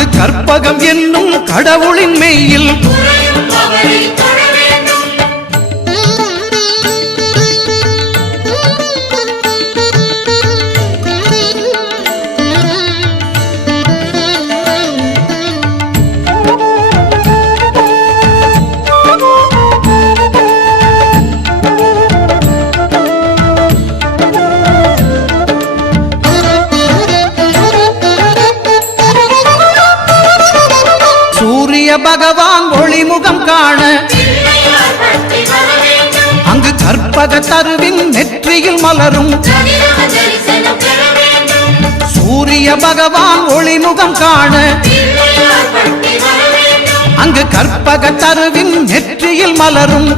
அங்கு கற்பகம் என்னும் கடவுளின் மெய்யில் பகவான் ஒளிமுகம் காண அங்கு கற்பக தருவின் நெற்றியில் மலரும் சூரிய பகவான் ஒளிமுகம் காண அங்கு கற்பக தருவின் நெற்றியில் மலரும்